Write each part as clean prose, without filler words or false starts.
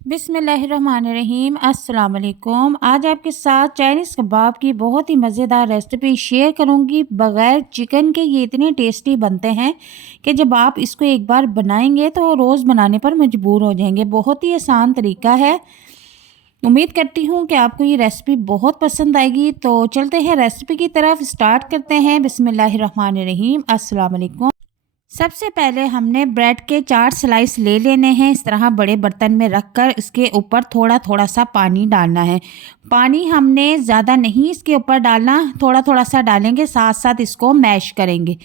बिस्मिल्लाहिर्रहमानिर्रहीम अस्सलाम वालेकुम। आज आपके साथ चाइनीज़ कबाब की बहुत ही मज़ेदार रेसिपी शेयर करूंगी। बग़ैर चिकन के ये इतने टेस्टी बनते हैं कि जब आप इसको एक बार बनाएंगे तो रोज़ बनाने पर मजबूर हो जाएंगे। बहुत ही आसान तरीका है। उम्मीद करती हूँ कि आपको ये रेसिपी बहुत पसंद आएगी। तो चलते हैं रेसिपी की तरफ, स्टार्ट करते हैं। बिस्मिल्लाहिर्रहमानिर्रहीम अस्सलाम वालेकुम। सबसे पहले हमने ब्रेड के 4 स्लाइस ले लेने हैं। इस तरह बड़े बर्तन में रखकर इसके ऊपर थोड़ा थोड़ा सा पानी डालना है। पानी हमने ज़्यादा नहीं इसके ऊपर डालना, थोड़ा थोड़ा सा डालेंगे, साथ साथ इसको मैश करेंगे।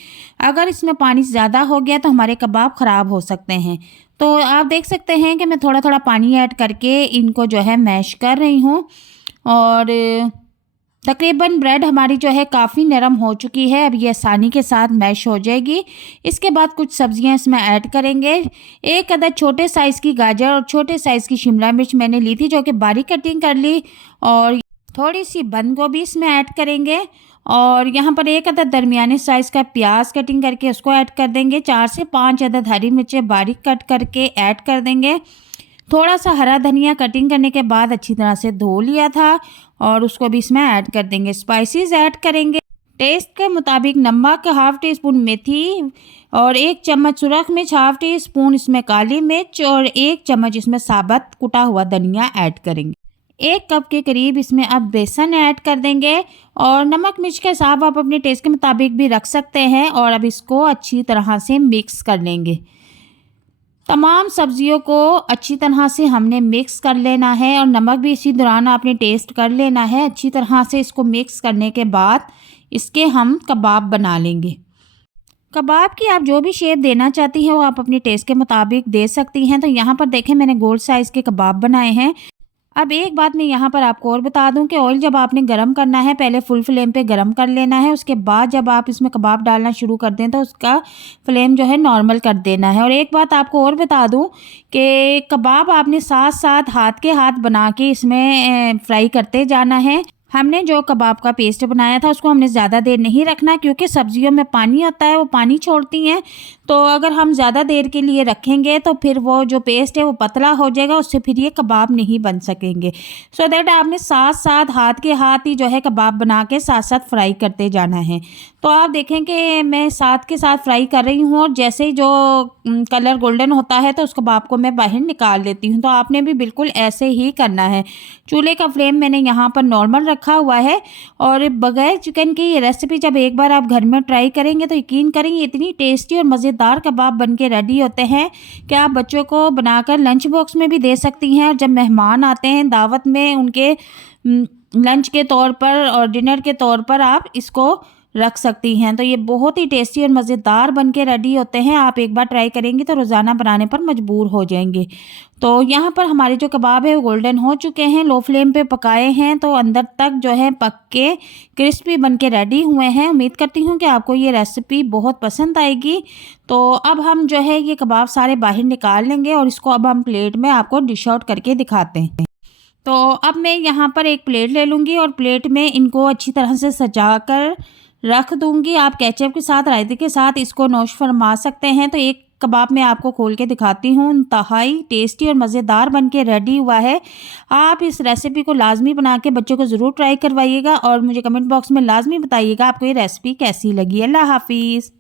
अगर इसमें पानी ज़्यादा हो गया तो हमारे कबाब ख़राब हो सकते हैं। तो आप देख सकते हैं कि मैं थोड़ा थोड़ा पानी ऐड करके इनको जो है मैश कर रही हूँ। और तकरीबन ब्रेड हमारी जो है काफ़ी नरम हो चुकी है। अब ये आसानी के साथ मैश हो जाएगी। इसके बाद कुछ सब्जियां इसमें ऐड करेंगे। एक अदद छोटे साइज़ की गाजर और छोटे साइज़ की शिमला मिर्च मैंने ली थी, जो कि बारीक कटिंग कर ली। और थोड़ी सी बंद गोभी इसमें ऐड करेंगे। और यहाँ पर एक अदद दरमियाने साइज़ का प्याज कटिंग करके उसको ऐड कर देंगे। 4 से 5 अदद हरी मिर्चें बारीक कट करके ऐड कर देंगे। थोड़ा सा हरा धनिया कटिंग करने के बाद अच्छी तरह से धो लिया था और उसको भी इसमें ऐड कर देंगे। स्पाइसेस ऐड करेंगे टेस्ट के मुताबिक। नमक, हाफ़ टी स्पून मेथी और 1 चम्मच सुरख मिर्च, हाफ़ टी स्पून इसमें काली मिर्च और 1 चम्मच इसमें साबुत कुटा हुआ धनिया ऐड करेंगे। 1 कप के करीब इसमें अब बेसन ऐड कर देंगे। और नमक मिर्च के हिसाब आप अपने टेस्ट के मुताबिक भी रख सकते हैं। और अब इसको अच्छी तरह से मिक्स कर लेंगे। तमाम सब्जियों को अच्छी तरह से हमने मिक्स कर लेना है और नमक भी इसी दौरान आपने टेस्ट कर लेना है। अच्छी तरह से इसको मिक्स करने के बाद इसके हम कबाब बना लेंगे। कबाब की आप जो भी शेप देना चाहती हैं वो आप अपने टेस्ट के मुताबिक दे सकती हैं। तो यहाँ पर देखें, मैंने गोल साइज़ के कबाब बनाए हैं। अब एक बात मैं यहाँ पर आपको और बता दूं कि ऑयल जब आपने गरम करना है, पहले फुल फ्लेम पे गरम कर लेना है। उसके बाद जब आप इसमें कबाब डालना शुरू कर दें तो उसका फ्लेम जो है नॉर्मल कर देना है। और एक बात आपको और बता दूं कि कबाब आपने साथ साथ हाथ के हाथ बना के इसमें फ्राई करते जाना है। हमने जो कबाब का पेस्ट बनाया था उसको हमने ज़्यादा देर नहीं रखना, क्योंकि सब्जियों में पानी होता है, वो पानी छोड़ती हैं। तो अगर हम ज़्यादा देर के लिए रखेंगे तो फिर वो जो पेस्ट है वो पतला हो जाएगा, उससे फिर ये कबाब नहीं बन सकेंगे। सो दैट आपने साथ साथ हाथ के हाथ ही जो है कबाब बना के साथ साथ फ्राई करते जाना है। तो आप देखें कि मैं साथ के साथ फ्राई कर रही हूँ और जैसे ही जो कलर गोल्डन होता है तो उस कबाब को मैं बाहर निकाल लेती हूँ। तो आपने भी बिल्कुल ऐसे ही करना है। चूल्हे का फ्लेम मैंने यहाँ पर नॉर्मल रखा हुआ है। और बगैर चिकन की ये रेसिपी जब एक बार आप घर में ट्राई करेंगे तो यकीन करेंगे इतनी टेस्टी और मज़ेदार कबाब बन के रेडी होते हैं कि आप बच्चों को बनाकर लंच बॉक्स में भी दे सकती हैं। और जब मेहमान आते हैं दावत में, उनके लंच के तौर पर और डिनर के तौर पर आप इसको रख सकती हैं। तो ये बहुत ही टेस्टी और मज़ेदार बन के रेडी होते हैं। आप एक बार ट्राई करेंगी तो रोज़ाना बनाने पर मजबूर हो जाएंगे। तो यहाँ पर हमारे जो कबाब है वो गोल्डन हो चुके हैं। लो फ्लेम पे पकाए हैं तो अंदर तक जो है पक के क्रिस्पी बन के रेडी हुए हैं। उम्मीद करती हूँ कि आपको ये रेसिपी बहुत पसंद आएगी। तो अब हम जो है ये कबाब सारे बाहर निकाल लेंगे और इसको अब हम प्लेट में आपको डिश आउट करके दिखाते हैं। तो अब मैं यहाँ पर एक प्लेट ले लूँगी और प्लेट में इनको अच्छी तरह से सजा कर रख दूँगी। आप केचप के साथ, रायते के साथ इसको नोश फरमा सकते हैं। तो एक कबाब मैं आपको खोल के दिखाती हूँ। इंतहाई टेस्टी और मज़ेदार बन के रेडी हुआ है। आप इस रेसिपी को लाजमी बना के बच्चों को ज़रूर ट्राई करवाइएगा और मुझे कमेंट बॉक्स में लाजमी बताइएगा आपको ये रेसिपी कैसी लगी। अल्लाह हाफिज़।